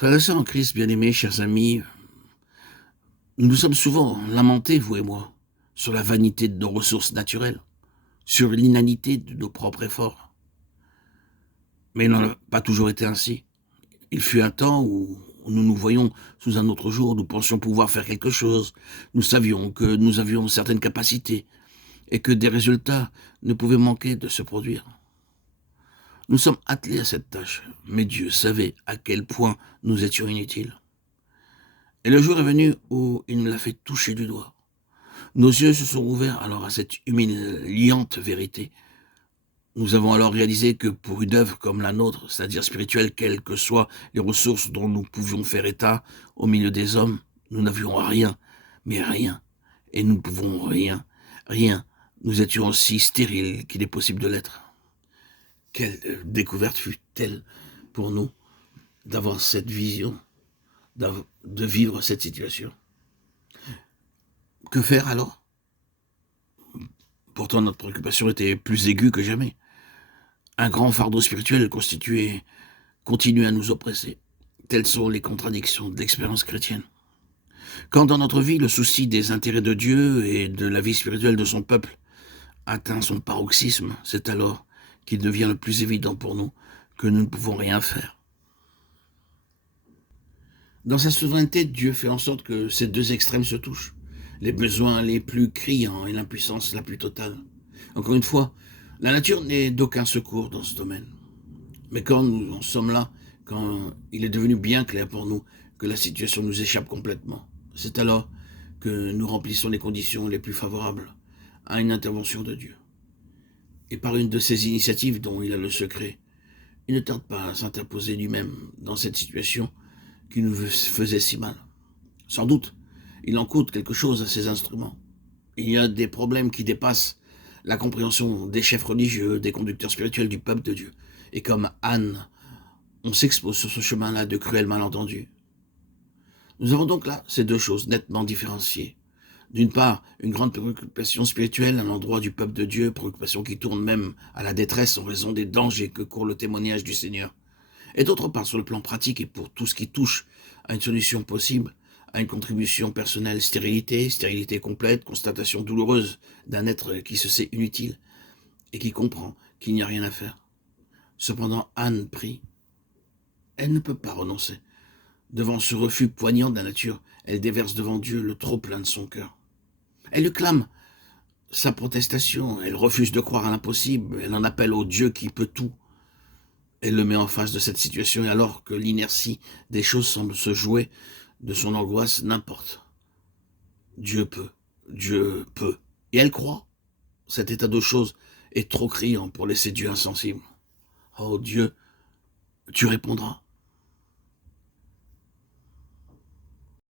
Frères et sœurs en Christ, bien-aimés, chers amis, nous nous sommes souvent lamentés, vous et moi, sur la vanité de nos ressources naturelles, sur l'inanité de nos propres efforts. Mais il n'en a pas toujours été ainsi. Il fut un temps où nous nous voyions sous un autre jour, nous pensions pouvoir faire quelque chose, nous savions que nous avions certaines capacités et que des résultats ne pouvaient manquer de se produire. Nous sommes attelés à cette tâche, mais Dieu savait à quel point nous étions inutiles. Et le jour est venu où il nous l'a fait toucher du doigt. Nos yeux se sont ouverts alors à cette humiliante vérité. Nous avons alors réalisé que pour une œuvre comme la nôtre, c'est-à-dire spirituelle, quelles que soient les ressources dont nous pouvions faire état au milieu des hommes, nous n'avions rien, mais rien. Et nous ne pouvons rien, rien. Nous étions aussi stériles qu'il est possible de l'être. Quelle découverte fut-elle pour nous d'avoir cette vision, de vivre cette situation. Que faire alors? Pourtant, notre préoccupation était plus aiguë que jamais. Un grand fardeau spirituel continue à nous oppresser. Telles sont les contradictions de l'expérience chrétienne. Quand dans notre vie, le souci des intérêts de Dieu et de la vie spirituelle de son peuple atteint son paroxysme, c'est alors qu'il devient le plus évident pour nous que nous ne pouvons rien faire. Dans sa souveraineté, Dieu fait en sorte que ces deux extrêmes se touchent, les besoins les plus criants et l'impuissance la plus totale. Encore une fois, la nature n'est d'aucun secours dans ce domaine. Mais quand nous en sommes là, quand il est devenu bien clair pour nous que la situation nous échappe complètement, c'est alors que nous remplissons les conditions les plus favorables à une intervention de Dieu. Et par une de ces initiatives dont il a le secret, il ne tarde pas à s'interposer lui-même dans cette situation qui nous faisait si mal. Sans doute, il en coûte quelque chose à ces instruments. Il y a des problèmes qui dépassent la compréhension des chefs religieux, des conducteurs spirituels du peuple de Dieu. Et comme Anne, on s'expose sur ce chemin-là de cruels malentendus. Nous avons donc là ces deux choses nettement différenciées. D'une part, une grande préoccupation spirituelle à l'endroit du peuple de Dieu, préoccupation qui tourne même à la détresse en raison des dangers que court le témoignage du Seigneur. Et d'autre part, sur le plan pratique et pour tout ce qui touche à une solution possible, à une contribution personnelle, stérilité complète, constatation douloureuse d'un être qui se sait inutile et qui comprend qu'il n'y a rien à faire. Cependant, Anne prie. Elle ne peut pas renoncer. Devant ce refus poignant de la nature, elle déverse devant Dieu le trop-plein de son cœur. Elle lui clame sa protestation, elle refuse de croire à l'impossible, elle en appelle au Dieu qui peut tout. Elle le met en face de cette situation, et alors que l'inertie des choses semble se jouer de son angoisse, n'importe. Dieu peut, Dieu peut. Et elle croit. Cet état de choses est trop criant pour laisser Dieu insensible. Oh Dieu, tu répondras.